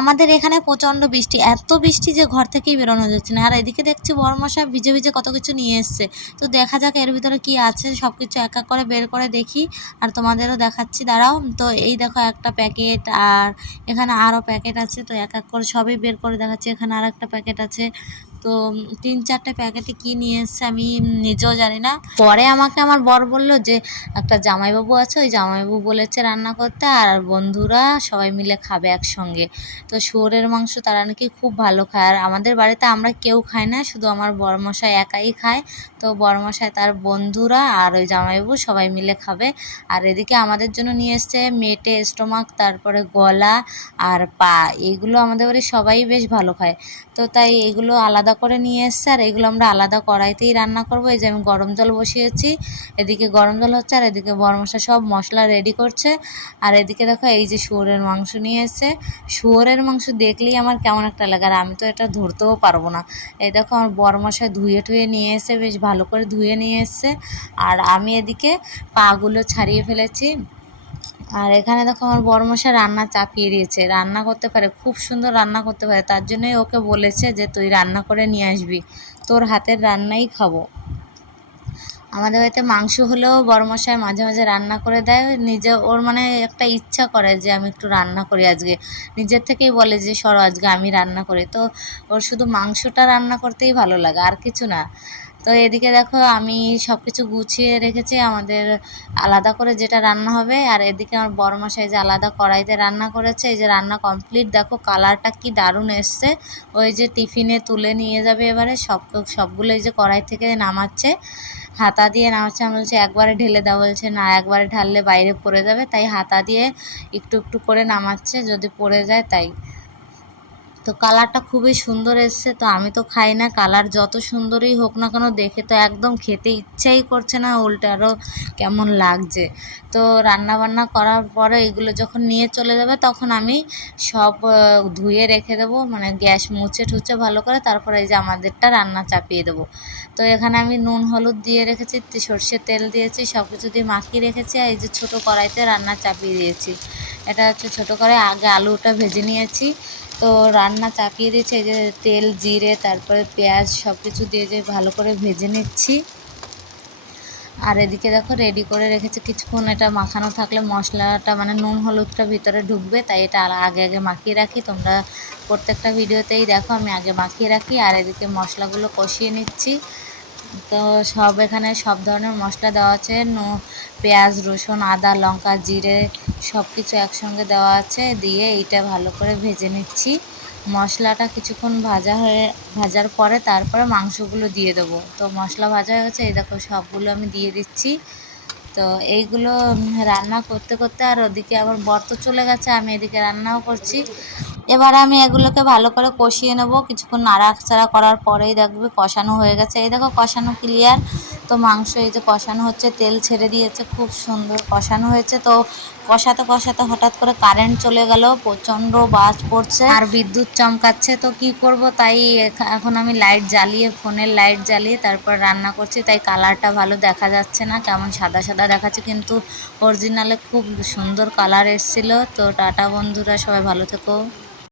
আমাদের এখানে প্রচণ্ড বৃষ্টি, এত বৃষ্টি যে ঘর থেকেই বেরোনো যাচ্ছে না। আর এদিকে দেখছি বড়মশা ভিজে ভিজে কত কিছু নিয়ে এসছে। তো দেখা যাক এর ভিতরে কি আছে সব কিছু এক এক করে বের করে দেখি আর তোমাদেরও দেখাচ্ছি। দাঁড়াও, তো এই দেখো একটা প্যাকেট আর এখানে আরও প্যাকেট আছে, তো এক এক করে সবই বের করে দেখাচ্ছি। এখানে আর একটা প্যাকেট আছে। তো তিন চারটে প্যাকেটে কি নিয়ে এসছে আমি নিজেও জানি না। পরে আমাকে আমার বর বলল যে, একটা জামাইবাবু আছে, ওই জামাইবাবু বলেছে রান্না করতে, আর বন্ধুরা সবাই মিলে খাবে একসঙ্গে। তো শুয়োরের মাংস তারা নাকি খুব ভালো খায়। আর আমাদের বাড়িতে আমরা কেউ খাই না, শুধু আমার বরমশাই একাই খায়। তো বরমশাই, তার বন্ধুরা আর ওই জামাইবাবু সবাই মিলে খাবে। আর এদিকে আমাদের জন্য নিয়ে এসছে মেটে, স্টোমাক, তারপরে গলা আর পা। এগুলো আমাদের বাড়ির সবাই বেশ ভালো খায়। তো তাই এগুলো আলাদা করে নিয়ে এসছে, আর এগুলো আমরা আলাদা কড়াইতেই রান্না করব। এই যে আমি গরম জল বসিয়েছি, এদিকে গরম জল হচ্ছে, আর এদিকে বরমশা সব মশলা রেডি করছে। আর এদিকে দেখো, এই যে শুয়োরের মাংস নিয়ে এসছে। শুয়োরের মাংস দেখলেই আমার কেমন একটা লাগে, আর আমি তো এটা ধরতেও পারব না। এই দেখো, আমার বরমশা ধুয়ে টুয়ে নিয়ে এসে বেশ ভালো করে ধুয়ে নিয়ে এসছে। আর আমি এদিকে পাগুলো ছাড়িয়ে ফেলেছি। আর এখানে দেখো আমার বড়মশাই রান্না চাপিয়ে দিয়েছে। রান্না করতে পারে, খুব সুন্দর রান্না করতে পারে। তার জন্যই ওকে বলেছে যে, তুই রান্না করে নিয়ে আসবি। তোর হাতের রান্নাই খাব। আমাদের বাড়িতে মাংস হলেও বড়মশাই মাঝে মাঝে রান্না করে দেয়। নিজে ওর মানে একটা ইচ্ছা করে যে, আমি একটু রান্না করি আজকে। নিজের থেকেই বলে যে, সরো, আজকে আমি রান্না করি। তো ওর শুধু মাংসটা রান্না করতেই ভালো লাগে, আর কিছু না। তো এদিকে দেখো আমি সব কিছু গুছিয়ে রেখেছি, আমাদের আলাদা করে যেটা রান্না হবে। আর এদিকে আমার বড় মশাই যে আলাদা কড়াইতে রান্না করেছে, এই যে রান্না কমপ্লিট দেখো কালারটা কি দারুণ এসছে। ওই যে টিফিনে তুলে নিয়ে যাবে এবারে, সব, সবগুলো এই যে কড়াই থেকে নামাচ্ছে। হাতা দিয়ে নামাচ্ছে, আমি বলছি একবারে ঢেলে দেওয়া বলছে না, একবারে ঢাললে বাইরে পড়ে যাবে। তাই হাতা দিয়ে একটু একটু করে নামাচ্ছে, যদি পড়ে যায় তাই। তো কালারটা খুবই সুন্দর এসছে, তো আমি তো খাই না। কালার যত সুন্দরই হোক না কেন দেখে তো একদম খেতে ইচ্ছাই করছে না, উল্টে আরও কেমন লাগছে। তো রান্না বান্না করার পরে এগুলো যখন নিয়ে চলে যাবে তখন আমি সব ধুয়ে রেখে দেবো মানে গ্যাস মুছে ঠুচে ভালো করে, তারপরে এই যে আমাদেরটা রান্না চাপিয়ে দেবো। তো এখানে আমি নুন, হলুদ দিয়ে রেখেছি সর্ষের তেল দিয়েছি সব কিছু দিয়ে মাখিয়ে রেখেছি, আর এই যে ছোটো কড়াইতে রান্না চাপিয়ে দিয়েছি। এটা হচ্ছে ছোটো কড়াই, আগে আলুটা ভেজে নিয়েছি। তো রান্না চাপিয়ে এই যে তেল, জিরে, তারপরে পেঁয়াজ সব কিছু দিয়ে যে ভালো করে ভেজে নিচ্ছি। আর এদিকে দেখো রেডি করে রেখেছে, কিছুক্ষণ এটা মাখানো থাকলে মশলাটা মানে নুন, হলুদটা ভিতরে ঢুকবে, তাই এটা আগে আগে মাখিয়ে রাখি। তোমরা প্রত্যেকটা ভিডিওতেই দেখো, আমি আগে মাখিয়ে রাখি, আর এদিকে মশলাগুলো কষিয়ে নিচ্ছি। তো সব এখানে সব ধরনের মশলা দেওয়া আছে, নুন, পেঁয়াজ, রসুন, আদা, লঙ্কা, জিরে সব কিছু একসঙ্গে দেওয়া আছে, দিয়ে এইটা ভালো করে ভেজে নিচ্ছি। মশলাটা কিছুক্ষণ ভাজা হয়ে, ভাজার পরে তারপরে মাংসগুলো দিয়ে দেবো। তো মশলা ভাজা হয়ে গেছে, এই দেখো সবগুলো আমি দিয়ে দিচ্ছি। তো এইগুলো রান্না করতে করতে আর ওদিকে আবার বর্ত চলে গেছে, আমি এদিকে রান্নাও করছি। এবার আমি এগুলোকে ভালো করে কষিয়ে নেব। কিছুক্ষণ নাড়াচাড়া করার পরেই দেখবে কষানো হয়ে গেছে। এই দেখো কষানো ক্লিয়ার তো মাংস, এই যে কষানো হচ্ছে, তেল ছেড়ে দিয়েছে, খুব সুন্দর কষানো হয়েছে। তো কষাতে কষাতে হঠাৎ করে কারেন্ট চলে গেল, প্রচণ্ড বাজ পড়ছে। আর বিদ্যুৎ চমকাচ্ছে, তো কি করব? তাই এখন আমি লাইট জ্বালিয়ে ফোনের লাইট জ্বালিয়ে তারপর রান্না করছি। তাই কালারটা ভালো দেখা যাচ্ছে না, কেমন সাদা সাদা দেখাচ্ছে, কিন্তু অরিজিনালে খুব সুন্দর কালার এসেছিল। তো টাটা বন্ধুরা, সবাই ভালো থেকো।